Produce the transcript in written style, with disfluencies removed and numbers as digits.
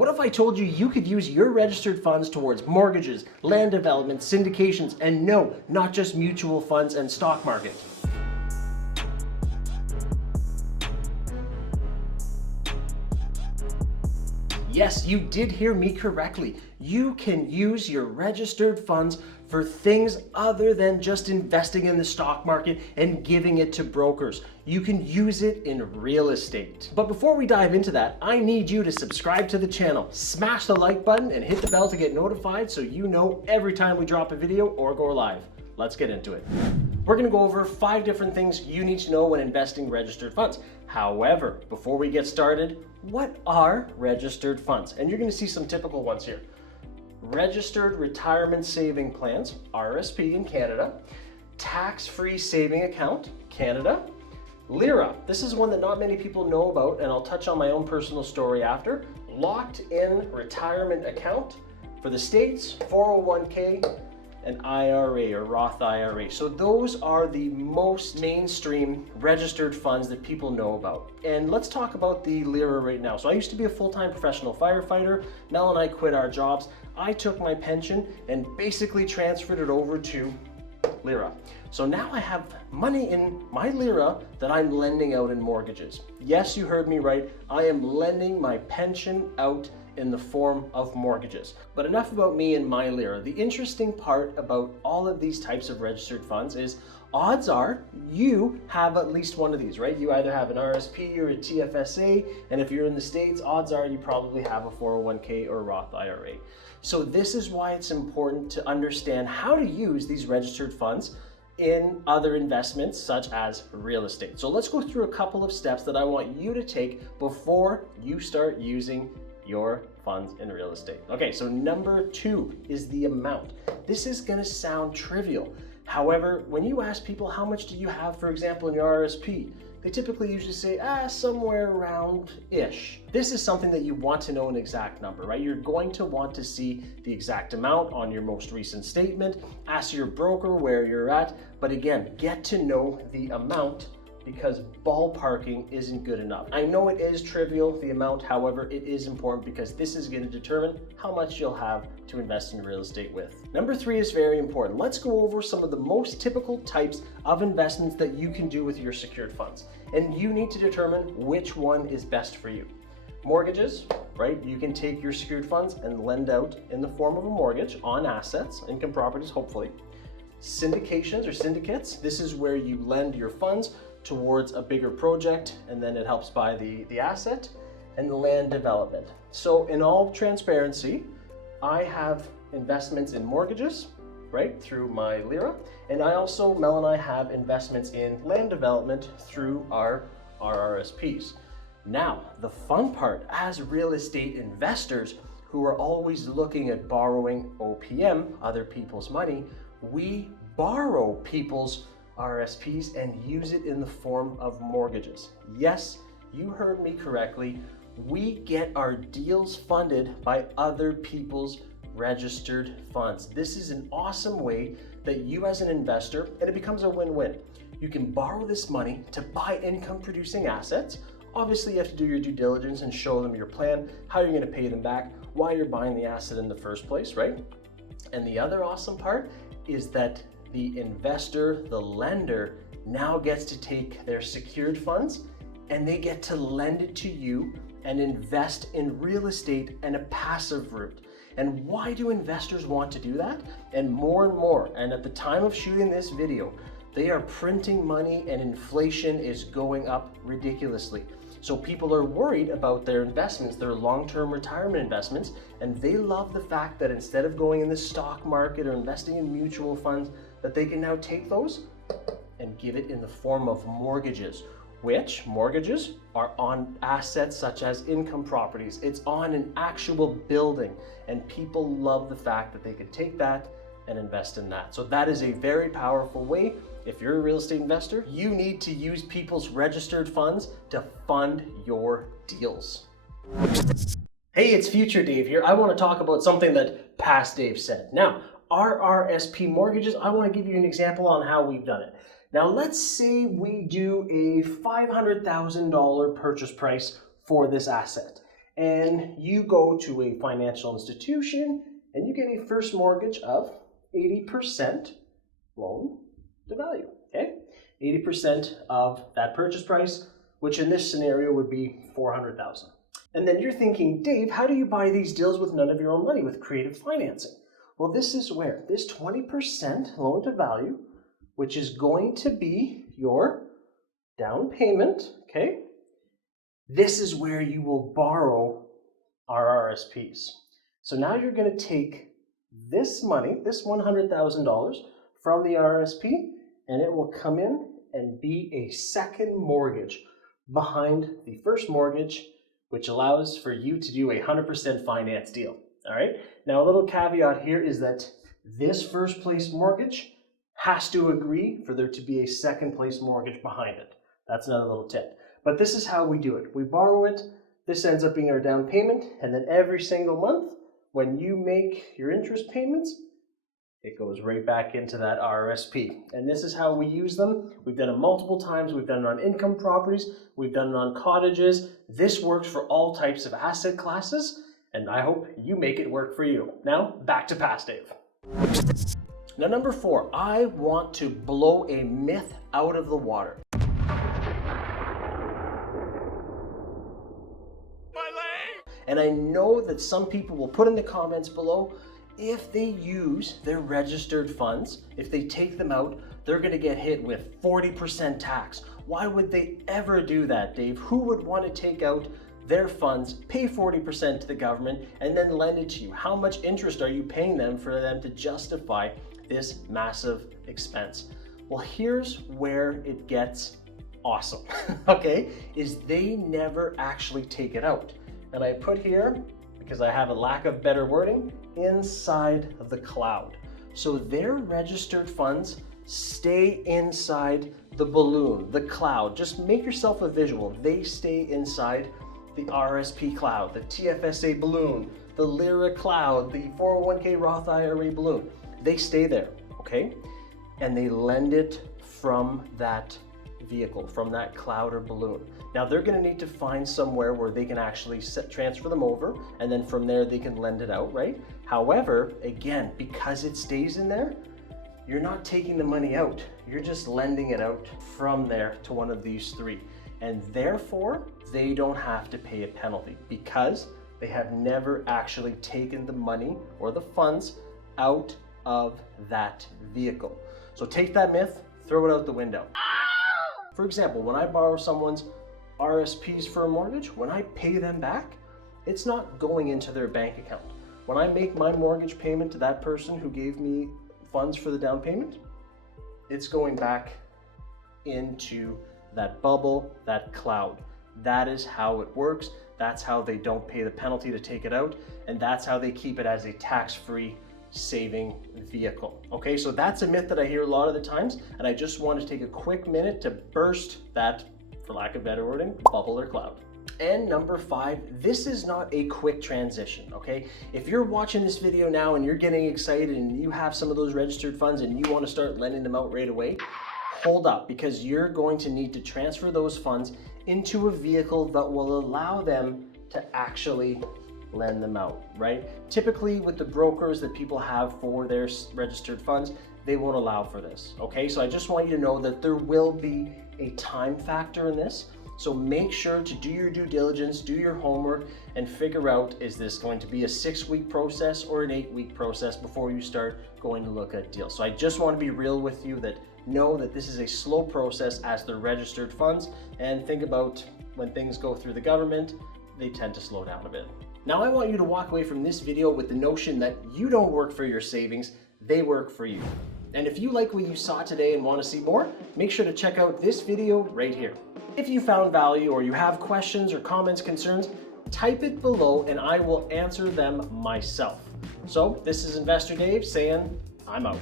What if I told you you could use your registered funds towards mortgages, land development, syndications, and no, not just mutual funds and stock market? Yes, you did hear me correctly. You can use your registered funds for things other than just investing in the stock market and giving it to brokers. You can use it in real estate. But before we dive into that, I need you to subscribe to the channel, smash the like button, and hit the bell to get notified so you know every time we drop a video or go live. Let's get into it. We're going to go over 5 different things you need to know when investing registered funds. However, before we get started, what are registered funds? And you're going to see some typical ones here. Registered Retirement Saving Plans, RRSP in Canada. Tax-free saving account, Canada. LIRA, this is one that not many people know about, and I'll touch on my own personal story after. Locked-in retirement account for the States, 401k, an IRA or Roth IRA. So those are the most mainstream registered funds that people know about. And let's talk about the LIRA right now. So I used to be a full-time professional firefighter. Mel and I quit our jobs. I took my pension and basically transferred it over to LIRA. So now I have money in my LIRA that I'm lending out in mortgages. Yes, you heard me right. I am lending my pension out in the form of mortgages. But enough about me and my LIRA. The interesting part about all of these types of registered funds is odds are you have at least one of these, right? You either have an RRSP or a TFSA, and if you're in the States, odds are you probably have a 401k or a Roth IRA. So this is why it's important to understand how to use these registered funds in other investments such as real estate. So let's go through a couple of steps that I want you to take before you start using your funds in real estate. Okay, so number 2 is the amount. This is gonna sound trivial. However, when you ask people how much do you have, for example, in your RRSP, they typically usually say, somewhere around-ish. This is something that you want to know an exact number, right? You're going to want to see the exact amount on your most recent statement, ask your broker where you're at, but again, get to know the amount because ballparking isn't good enough. I know it is trivial, the amount, however, it is important because this is going to determine how much you'll have to invest in real estate with. Number 3 is very important. Let's go over some of the most typical types of investments that you can do with your secured funds. And you need to determine which one is best for you. Mortgages, right? You can take your secured funds and lend out in the form of a mortgage on assets, income properties, hopefully. Syndications or syndicates, this is where you lend your funds towards a bigger project and then it helps buy the asset. And the land development. So in all transparency, I have investments in mortgages, right, through my LIRA, and Mel and I have investments in land development through our RRSPs. Now, the fun part, as real estate investors who are always looking at borrowing OPM, other people's money, we borrow people's RRSPs and use it in the form of mortgages. Yes, you heard me correctly. We get our deals funded by other people's registered funds. This is an awesome way that you as an investor, and it becomes a win-win. You can borrow this money to buy income producing assets. Obviously, you have to do your due diligence and show them your plan, how you're going to pay them back, why you're buying the asset in the first place, right? And the other awesome part is that the investor, the lender, now gets to take their secured funds and they get to lend it to you and invest in real estate and a passive route. And why do investors want to do that? And more, and at the time of shooting this video, they are printing money and inflation is going up ridiculously. So people are worried about their investments, their long-term retirement investments, and they love the fact that instead of going in the stock market or investing in mutual funds, that they can now take those and give it in the form of mortgages, which mortgages are on assets such as income properties. It's on an actual building, and people love the fact that they can take that and invest in that. So that is a very powerful way. If you're a real estate investor, you need to use people's registered funds to fund your deals. Hey, it's Future Dave here. I want to talk about something that past Dave said. Now, RRSP Mortgages, I want to give you an example on how we've done it. Now, let's say we do a $500,000 purchase price for this asset. and you go to a financial institution and you get a first mortgage of 80% loan to value, okay? 80% of that purchase price, which in this scenario would be $400,000. And then you're thinking, Dave, how do you buy these deals with none of your own money, with creative financing? Well, this is where this 20% loan to value, which is going to be your down payment, okay? This is where you will borrow RRSPs. So now you're going to take this money, this $100,000 from the RRSP, and it will come in and be a second mortgage behind the first mortgage, which allows for you to do a 100% finance deal. All right. Now, a little caveat here is that this first place mortgage has to agree for there to be a second place mortgage behind it. That's another little tip. But this is how we do it. We borrow it. This ends up being our down payment. And then every single month, when you make your interest payments, it goes right back into that RRSP. And this is how we use them. We've done it multiple times. We've done it on income properties. We've done it on cottages. This works for all types of asset classes. And I hope you make it work for you. Now, back to Past Dave. Now, number 4, I want to blow a myth out of the water. And I know that some people will put in the comments below, if they use their registered funds, if they take them out, they're going to get hit with 40% tax. Why would they ever do that, Dave? Who would want to take out their funds, pay 40% to the government, and then lend it to you? How much interest are you paying them for them to justify this massive expense? Well, here's where it gets awesome, okay, is they never actually take it out. And I put here, because I have a lack of better wording, inside of the cloud. So their registered funds stay inside the balloon, the cloud. Just make yourself a visual. They stay inside the RRSP cloud, the TFSA balloon, the LIRA cloud, the 401k Roth IRA balloon. They stay there, okay? And they lend it from that vehicle, from that cloud or balloon. Now they're going to need to find somewhere where they can actually transfer them over, and then from there they can lend it out, right? However, again, because it stays in there, you're not taking the money out. You're just lending it out from there to one of these 3. And therefore, they don't have to pay a penalty because they have never actually taken the money or the funds out of that vehicle. So take that myth, throw it out the window. For example, when I borrow someone's RSPs for a mortgage, when I pay them back, it's not going into their bank account. When I make my mortgage payment to that person who gave me funds for the down payment, it's going back into that bubble, that cloud. That is how it works. That's how they don't pay the penalty to take it out, and that's how they keep it as a tax-free saving vehicle. Okay, so that's a myth that I hear a lot of the times, and I just want to take a quick minute to burst that, for lack of better wording, bubble or cloud. And number 5, this is not a quick transition, okay? If you're watching this video now and you're getting excited and you have some of those registered funds and you want to start lending them out right away, hold up, because you're going to need to transfer those funds into a vehicle that will allow them to actually lend them out, right? Typically with the brokers that people have for their registered funds, they won't allow for this, okay? So I just want you to know that there will be a time factor in this. So make sure to do your due diligence, do your homework, and figure out, is this going to be a 6-week process or an 8-week process before you start going to look at deals. So I just want to be real with you that know that this is a slow process as they're registered funds, and think about when things go through the government, they tend to slow down a bit. Now I want you to walk away from this video with the notion that you don't work for your savings, they work for you. And if you like what you saw today and want to see more, make sure to check out this video right here. If you found value or you have questions or comments, concerns, type it below and I will answer them myself. So this is Investor Dave saying, I'm out.